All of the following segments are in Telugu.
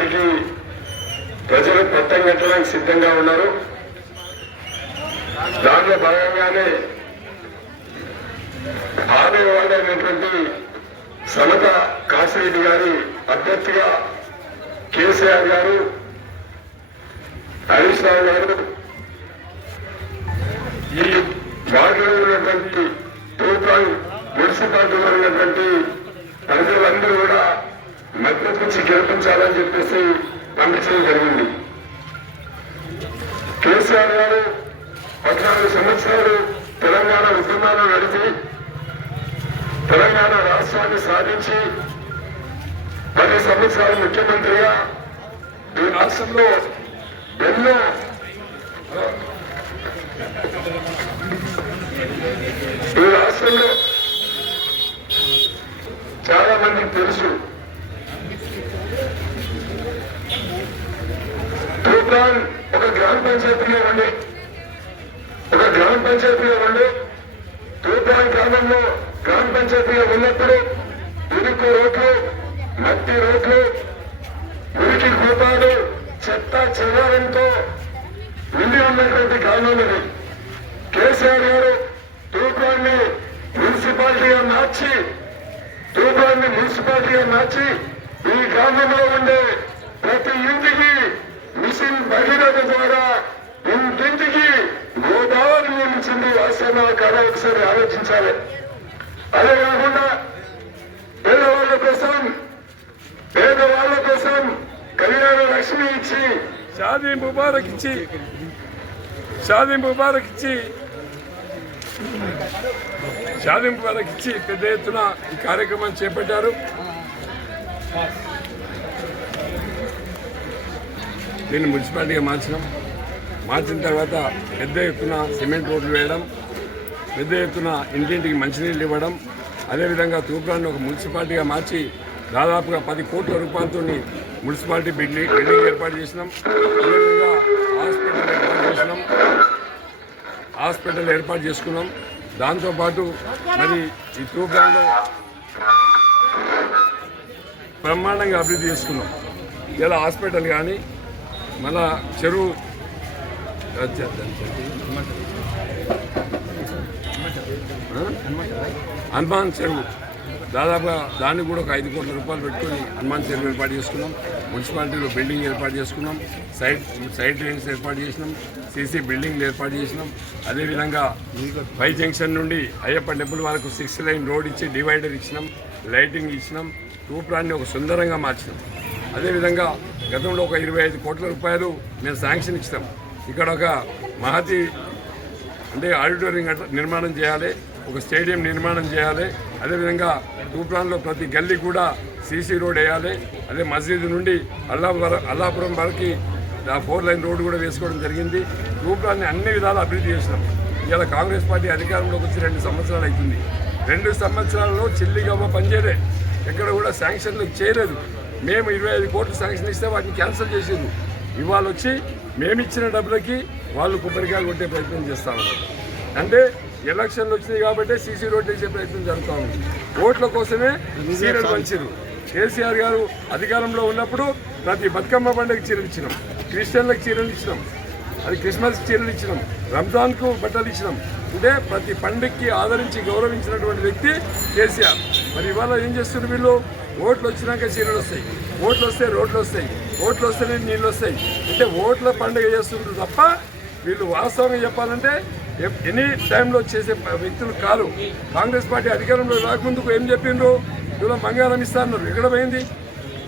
ఇప్పటికీ ప్రజలు పట్టం కట్టడానికి సిద్ధంగా ఉన్నారు. దాంట్లో భాగంగానే ఆమెవాడ అయినటువంటి సమత కాశిరెడ్డి గారి అభ్యర్థిగా కేసీఆర్ గారు హరీష్ రావు గారు ఈ వార్డులో ఉన్నటువంటి టూ పాయింట్ మున్సిపాలిటీలో ఉన్నటువంటి ప్రజలందరూ కూడా మద్దతు గెలిపించాలని చెప్పేసి పంపించడం జరిగింది. కేసీఆర్ గారు పద్నాలుగు సంవత్సరాలు తెలంగాణ ఉద్యమాలు నడిపి తెలంగాణ రాష్ట్రాన్ని సాధించి పది సంవత్సరాలు ముఖ్యమంత్రిగా ఈ రాష్ట్రంలో ఎన్నో ఈ రాష్ట్రంలో చాలా మందికి తెలుసు తూప్రాన్ ఒక గ్రామ పంచాయతీలో ఉండి ఒక గ్రామ పంచాయతీలో ఉండి తూపాయి గ్రామంలో గ్రామ పంచాయతీలో ఉన్నప్పుడు ఇరుకు రోడ్లు మట్టి రోడ్లు మురికి కూపాలు చెత్త చెదారంతో నిండి ఉన్నటువంటి గ్రామం ఇది కేసీఆర్ గారు తూపాన్ని మున్సిపాలిటీగా మార్చి తూపాన్ని మున్సిపాలిటీగా మార్చి ఈ గ్రామంలో ఉండే ప్రతి ఇంటికి మిషన్ భగీరథ ద్వారా ఇంటింటికి గోదావరి నిర్మించింది వాస్తవం కదా ఒకసారి ఆలోచించాలి. అదే కాకుండా పేదవాళ్ళ కోసం పేదవాళ్ళ కోసం కళ్యాణ లక్ష్మి ఇచ్చి షాదీ ముబారక్ ఇచ్చి షాదీ ముబారక్ ఇచ్చి షాదీ ముబారక్ ఇచ్చి పెద్ద ఎత్తున ఈ కార్యక్రమాన్ని చేపట్టారు. దీన్ని మున్సిపాలిటీగా మార్చినాం మార్చిన తర్వాత పెద్ద ఎత్తున సిమెంట్ రోడ్లు వేయడం పెద్ద ఎత్తున ఇంటింటికి మంచినీళ్ళు ఇవ్వడం అదేవిధంగా తూప్రాన్ని ఒక మున్సిపాలిటీగా మార్చి దాదాపుగా పది కోట్ల రూపాయలతో మున్సిపాలిటీ బిల్డింగ్ బిల్డింగ్ ఏర్పాటు చేసినాం. అదేవిధంగా హాస్పిటల్ ఏర్పాటు చేసినాం. హాస్పిటల్ ఏర్పాటు చేసుకున్నాం. దాంతోపాటు మరి ఈ తూప్రాన్లో బ్రహ్మాండంగా అభివృద్ధి చేసుకున్నాం. ఇలా హాస్పిటల్ కానీ మళ్ళా చెరువు హనుమాన్ చెరువు. దాదాపుగా దాన్ని కూడా ఒక ఐదు కోట్ల రూపాయలు పెట్టుకొని హనుమాన్ చెరువు ఏర్పాటు చేసుకున్నాం. మున్సిపాలిటీలో బిల్డింగ్ ఏర్పాటు చేసుకున్నాం. సైడ్ సైడ్ డ్రైన్స్ ఏర్పాటు చేసినాం. సీసీ బిల్డింగ్లు ఏర్పాటు చేసినాం. అదేవిధంగా పై జంక్షన్ నుండి అయ్యప్ప టెంపుల్ వరకు సిక్స్ లైన్ రోడ్ ఇచ్చి డివైడర్ ఇచ్చినాం. లైటింగ్ ఇచ్చినాం. రూపురాన్ని ఒక సుందరంగా మార్చినాం. అదేవిధంగా గతంలో ఒక ఇరవై ఐదు కోట్ల రూపాయలు మేము శాంక్షన్ ఇచ్చినాం ఇక్కడ ఒక మహతి అంటే ఆడిటోరియం నిర్మాణం చేయాలి ఒక స్టేడియం నిర్మాణం చేయాలి అదేవిధంగా తూప్రాన్లో ప్రతి గల్లీ కూడా సీసీ రోడ్ వేయాలి అదే మసీదు నుండి అల్లా అల్లాపురం వరకు ఆ ఫోర్ లైన్ రోడ్డు కూడా వేసుకోవడం జరిగింది. తూప్రాన్ని అన్ని విధాలు అభివృద్ధి చేసినాం. ఇవాళ కాంగ్రెస్ పార్టీ అధికారంలోకి వచ్చి రెండు సంవత్సరాలు అవుతుంది. రెండు సంవత్సరాలలో చిల్లిగవ్వ పనిచేయలే. ఎక్కడ కూడా శాంక్షన్లు చేయలేదు. మేము ఇరవై ఐదు కోట్లు శాంక్షన్ ఇస్తే వాటిని క్యాన్సిల్ చేసిండు ఇవాళ వచ్చి మేము ఇచ్చిన డబ్బులకి వాళ్ళు కొబ్బరికాయలు కొట్టే ప్రయత్నం చేస్తా ఉన్నారు. అంటే ఎలక్షన్లు వచ్చినాయి కాబట్టి సీసీ రోడ్లు వేసే ప్రయత్నం జరుగుతూ ఉంది. ఓట్ల కోసమే సీరియల్ పంచారు కేసీఆర్ గారు అధికారంలో ఉన్నప్పుడు ప్రతి బతుకమ్మ పండుగ చీరలు ఇచ్చినాం. క్రిస్టియన్లకు చీరలు ఇచ్చినాం. అది క్రిస్మస్ చీరలు ఇచ్చినాం. రంజాన్కు బట్టలు ఇచ్చినాం. అంటే ప్రతి పండుగకి ఆదరించి గౌరవించినటువంటి వ్యక్తి కేసీఆర్. మరి ఇవాళ ఏం చేస్తున్నారు వీళ్ళు? ఓట్లు వచ్చినాక చీరలు వస్తాయి. ఓట్లు వస్తే రోడ్లు వస్తాయి. ఓట్లు వస్తేనే నీళ్ళు వస్తాయి. అంటే ఓట్ల పండుగ చేస్తుంటారు తప్ప వీళ్ళు వాస్తవంగా చెప్పాలంటే ఎనీ టైంలో చేసే వ్యక్తులు కాదు కాంగ్రెస్ పార్టీ అధికారంలో రాకముందుకు ఏం చెప్పిండ్రు? ఇలా బంగారం ఇస్తా అన్నారు. ఎక్కడ పోయింది?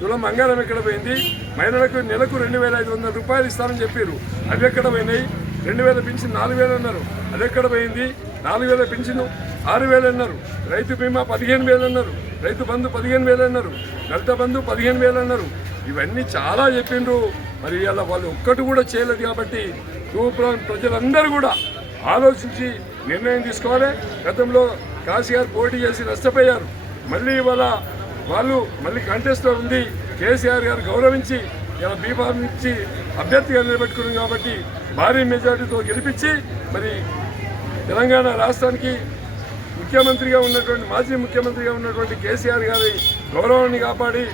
ఇలా మంగారం ఎక్కడ పోయింది? మహిళలకు నెలకు రెండు వేల ఐదు వందల రూపాయలు ఇస్తామని చెప్పారు అవి ఎక్కడ పోయినాయి? రెండు వేల పింఛన్ నాలుగు వేలు అన్నారు. అది ఎక్కడ పోయింది? నాలుగు వేల పింఛను ఆరు వేలు అన్నారు. రైతు బీమా పదిహేను వేలు అన్నారు. రైతు బంధు పదిహేను వేలు అన్నారు దళిత బంధు పదిహేను వేలు అన్నారు. ఇవన్నీ చాలా చెప్పిండ్రు. మరి ఇలా వాళ్ళు ఒక్కటి కూడా చేయలేదు కాబట్టి తూప్రాన్ ప్రజలందరూ కూడా ఆలోచించి నిర్ణయం తీసుకోవాలి. గతంలో కాశీ గారు పోటీ చేసి నష్టపోయారు. మళ్ళీ ఇవాళ వాళ్ళు మళ్ళీ కంటెస్ట్లో ఉంది. కేసీఆర్ గారు గౌరవించి ఇలా బీఫామ్ ఇచ్చి అభ్యర్థిగా నిలబెట్టుకున్నాం కాబట్టి భారీ మెజార్టీతో గెలిపించి మరి తెలంగాణ రాష్ట్రానికి ముఖ్యమంత్రిగా ఉన్నటువంటి మాజీ ముఖ్యమంత్రిగా ఉన్నటువంటి కేసీఆర్ గారి గౌరవాన్ని కాపాడి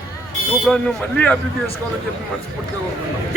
సూప్రాన్ని మళ్ళీ అభివృద్ధి చేసుకోవాలని చెప్పి మనస్ఫూర్తిగా కోరుకుంటున్నాం.